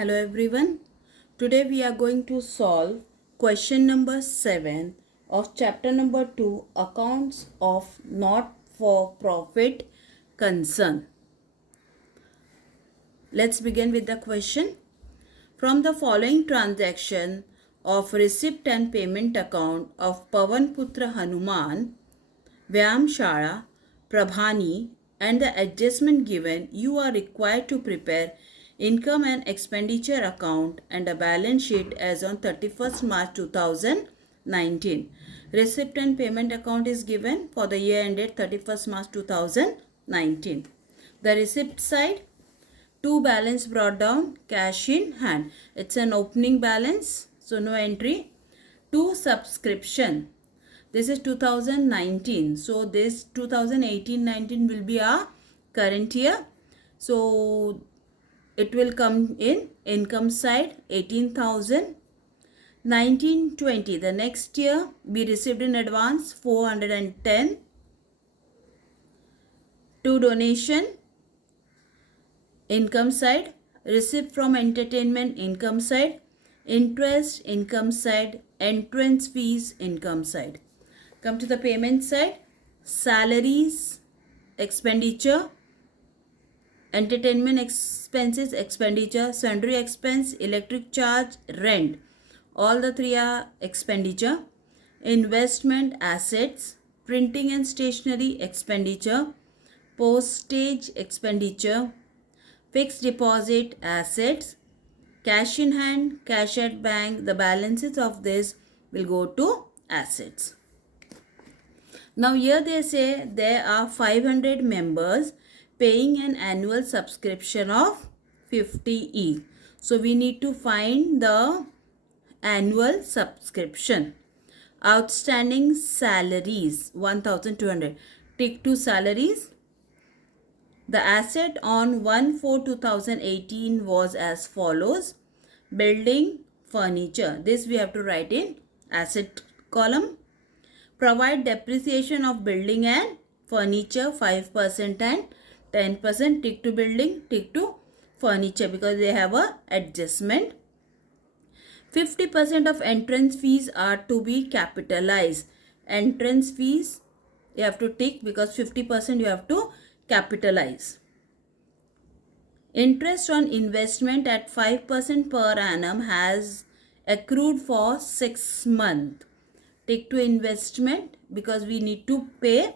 Hello everyone. Today we are going to solve question number 7 of chapter number 2, accounts of not for profit concern. Let's begin with the question. From the following transaction of receipt and payment account of Pavan Putra Hanuman, vyayam, shala, Prabhani, and the adjustment given, you are required to prepare income and expenditure account and a balance sheet as on 31st March 2019. Receipt and payment account is given for the year ended 31st March 2019. The receipt side, two balance brought down, cash in hand. It's an opening balance, so no entry. Two subscription. This is 2019. So this 2018-19 will be our current year. So it will come in income side 18,000. 1920, the next year we received in advance 410. To donation, income side, receipt from entertainment, income side, interest, income side, entrance fees, income side. Come to the payment side, salaries, expenditure, entertainment expenses, expenditure, sundry expense, electric charge, rent. All the three are expenditure. Investment assets, printing and stationery expenditure, postage expenditure, fixed deposit assets, cash in hand, cash at bank. The balances of this will go to assets. Now here they say there are 500 members paying an annual subscription of 50 each. So we need to find the annual subscription. Outstanding salaries 1200. Tick to salaries. The asset on 1/4/2018 was as follows. Building, furniture. This we have to write in asset column. Provide depreciation of building and furniture 5% and 10%. Tick to building, tick to furniture because they have a adjustment. 50% of entrance fees are to be capitalized. Entrance fees you have to tick because 50% you have to capitalize. Interest on investment at 5% per annum has accrued for 6 months. Tick to investment because we need to pay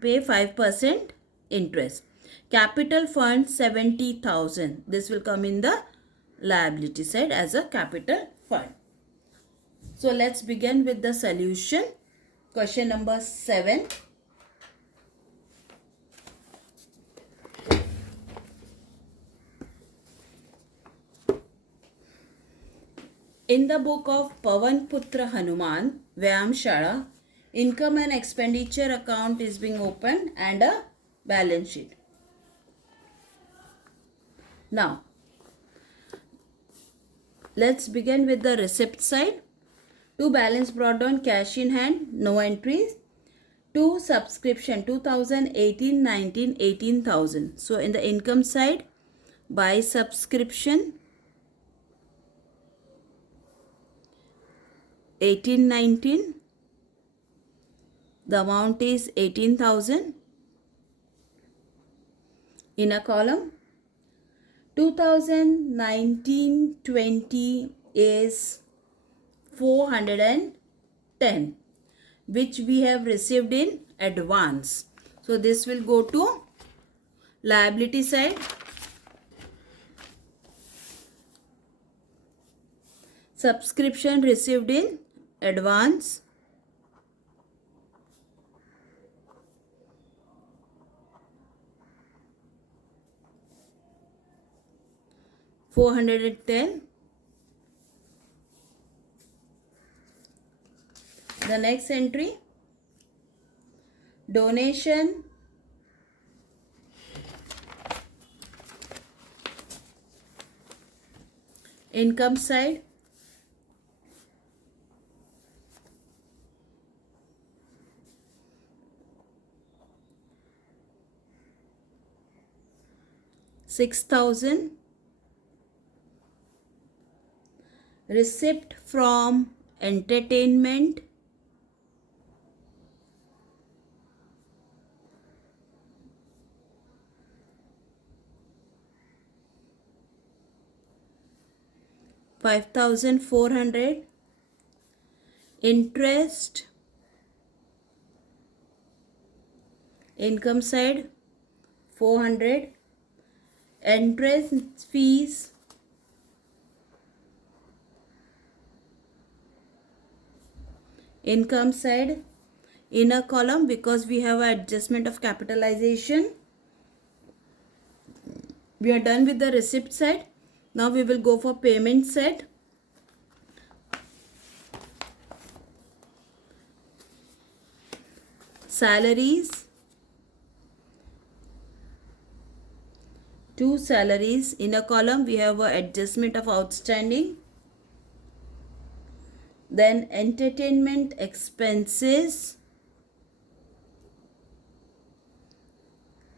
5% interest. Capital fund 70,000. This will come in the liability side as a capital fund. So let's begin with the solution. Question number 7. In the book of Pavan Putra Hanuman, vyayam, shala, income and expenditure account is being opened and a balance sheet. Now, let's begin with the receipt side. Two balance brought down, cash in hand, no entries. Two subscription 2018-19 18,000. So in the income side, by subscription 18-19, the amount is 18,000. In a column, 2019-20 is 410, which we have received in advance. So this will go to liability side. Subscription received in advance. $410. The next entry, donation income side, 6,000. Receipt from entertainment, 5,400. Interest, income side, 400. Entrance fees, income side, inner column, because we have an adjustment of capitalization. We are done with the receipt side. Now we will go for payment side. Salaries, 2 salaries. Inner column, we have an adjustment of outstanding. Then entertainment expenses,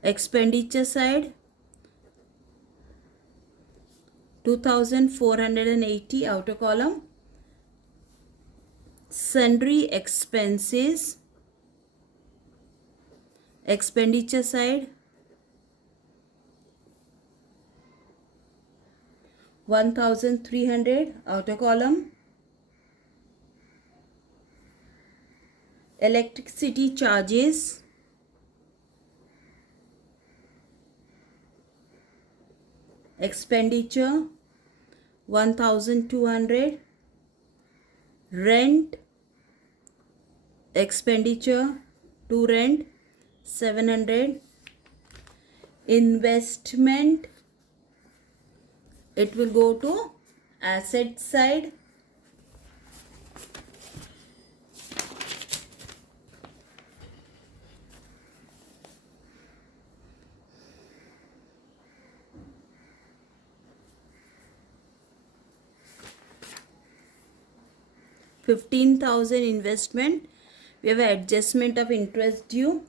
expenditure side, 2,480 outer column. Sundry expenses, expenditure side, 1,300 outer column. Electricity charges, expenditure, 1,200. Rent, expenditure to rent, 700. Investment, it will go to asset side, 15,000. Investment, we have an adjustment of interest due.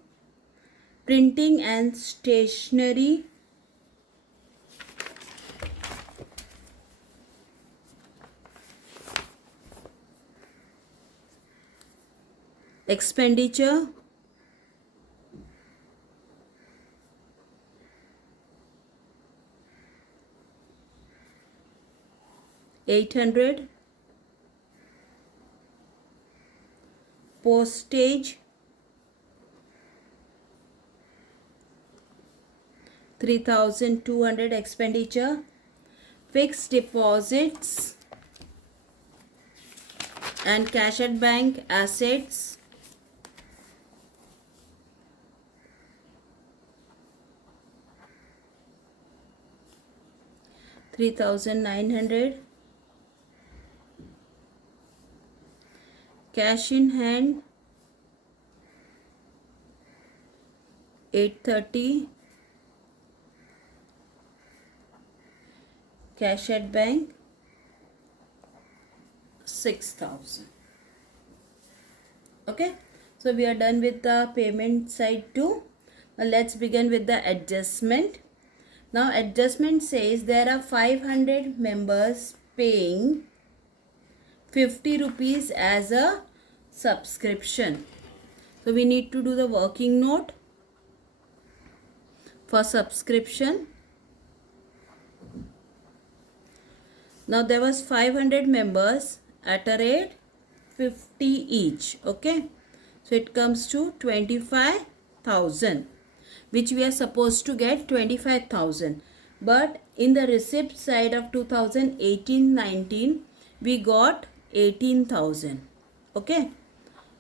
Printing and stationery, expenditure, 800. Postage, 3,200 expenditure. Fixed deposits and cash at bank assets, 3,900. Cash in hand, 830. Cash at bank, 6,000. Okay, so we are done with the payment side too. Now let's begin with the adjustment. Now adjustment says there are 500 members paying 50 rupees as a subscription. So we need to do the working note for subscription. Now there was 500 members at a rate 50 each. Okay, so it comes to 25,000, which we are supposed to get 25,000. But in the receipt side of 2018-19, we got 18,000. Okay,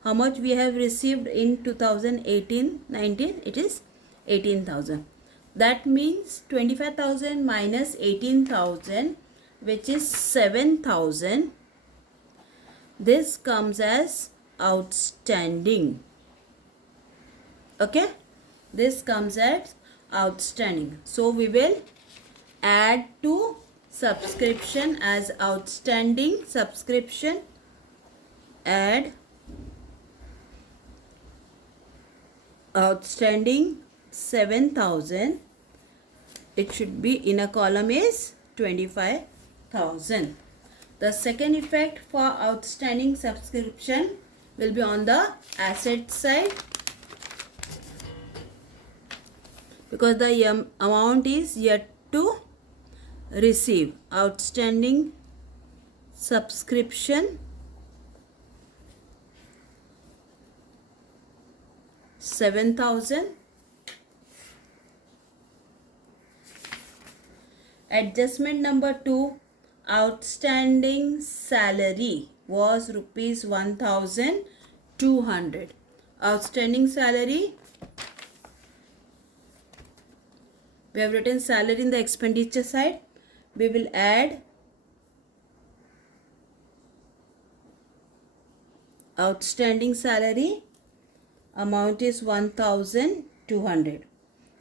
how much we have received in 2018-19? It is 18,000. That means 25,000 minus 18,000, which is 7,000. This comes as outstanding. Okay, this comes as outstanding. So we will add to subscription as outstanding subscription. Add outstanding 7,000 it should be in a column is 25,000. The second effect for outstanding subscription will be on the asset side, because the amount is yet to receive. Outstanding subscription 7,000. Adjustment number 2, outstanding salary was rupees 1,200. Outstanding salary, we have written salary in the expenditure side. We will add outstanding salary, amount is 1,200.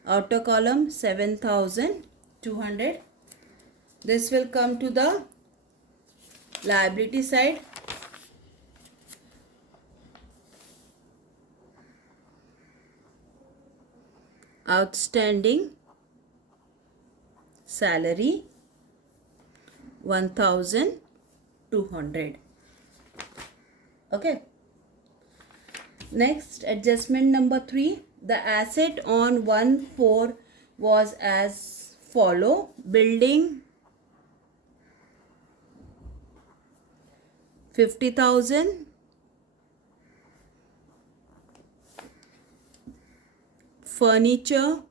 Outer column 7,200. This will come to the liability side. Outstanding salary 1,200. Okay. Next, adjustment number 3. The asset on 1/4 was as follow. Building 50,000. Furniture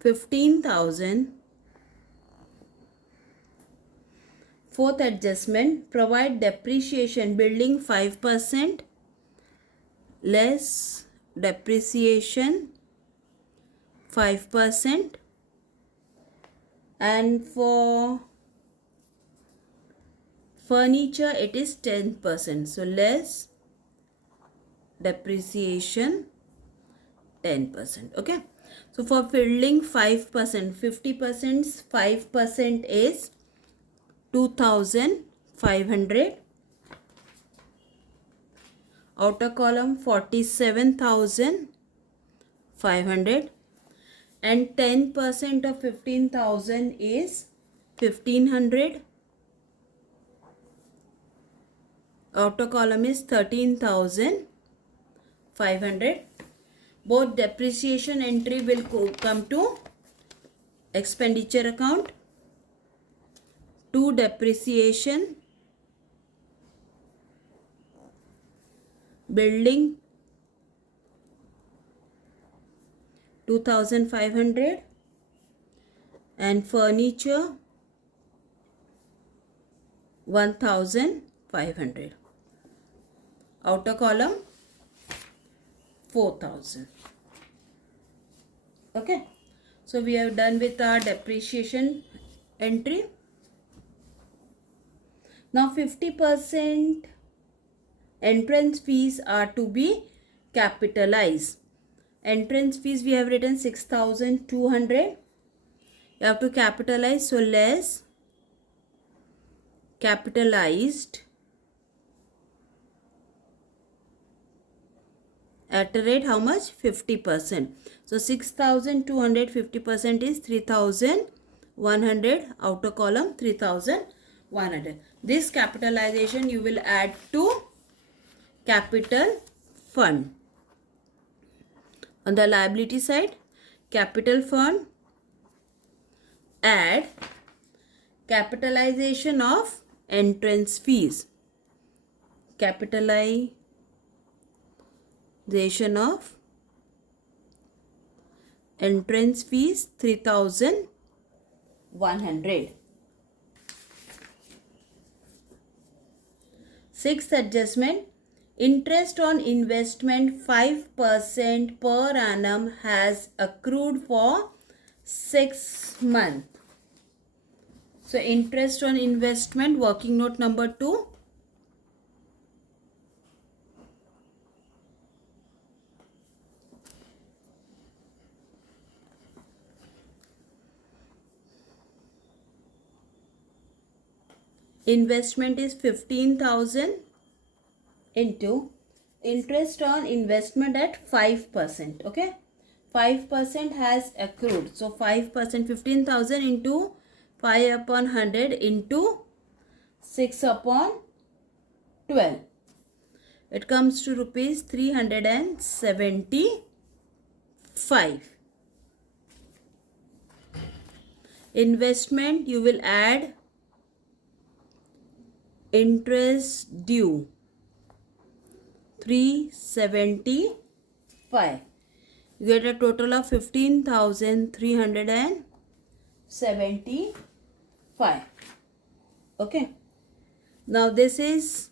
15,000. Fourth adjustment, provide depreciation. Building 5%, less depreciation 5%, and for furniture it is 10%. So less depreciation 10%. Okay. So for building 5%, 50%, 5% is 2,500. Outer column 47,500, and 10% of 15,000 is 1,500. Outer column is 13,500. Both depreciation entry will come to expenditure account. To depreciation, building 2,500, and furniture 1,500. Outer column 4,000. Okay, so we are done with our depreciation entry. Now 50% entrance fees are to be capitalized. Entrance fees we have written 6,200. You have to capitalize, so less capitalized at a rate how much? 50%. So 6,200, 50% is 3,100. Outer column 3,100. This capitalization you will add to capital fund. On the liability side, capital fund, add capitalization of entrance fees. Capitalization of entrance fees 3,100. Sixth adjustment, interest on investment 5% per annum has accrued for 6 months. So interest on investment, working note number 2. Investment is 15,000 into interest on investment at 5%. Okay, 5% has accrued. So 5%, 15,000 into 5 upon 100 into 6 upon 12. It comes to rupees 375. Investment, you will add interest due 375. You get a total of 15,375. Okay. Now this is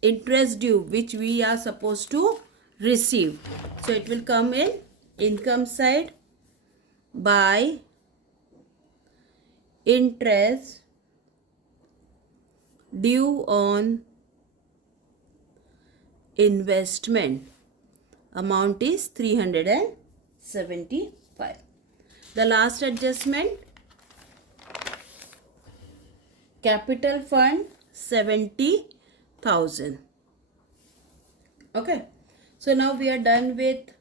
interest due which we are supposed to receive. So it will come in income side by interest due on investment. Amount is 375. The last adjustment, capital fund 70,000. Okay. So now we are done with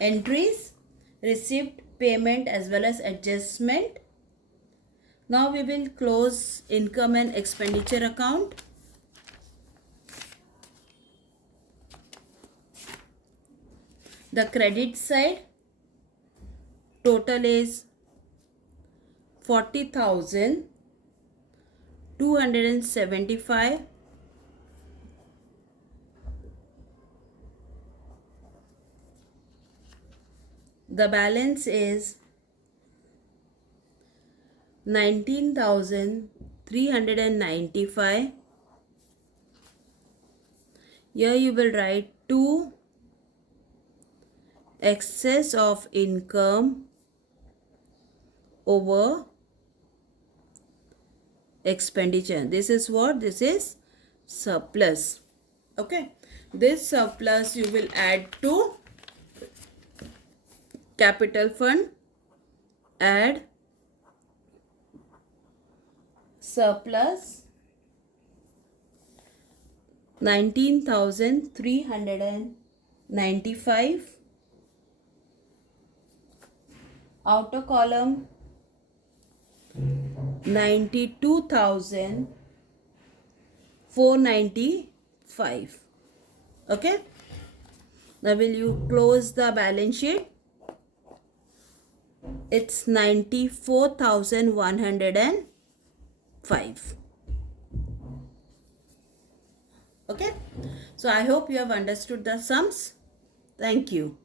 entries, receipt, payment as well as adjustment. Now we will close income and expenditure account. The credit side total is 40,275. The balance is 19,395. Here you will write 2 excess of income over expenditure. This is what? This is surplus. Okay. This surplus you will add to capital fund. Add surplus 19,395. Outer column 92,495. Okay. Now will you close the balance sheet? It's 94,105. Okay. So I hope you have understood the sums. Thank you.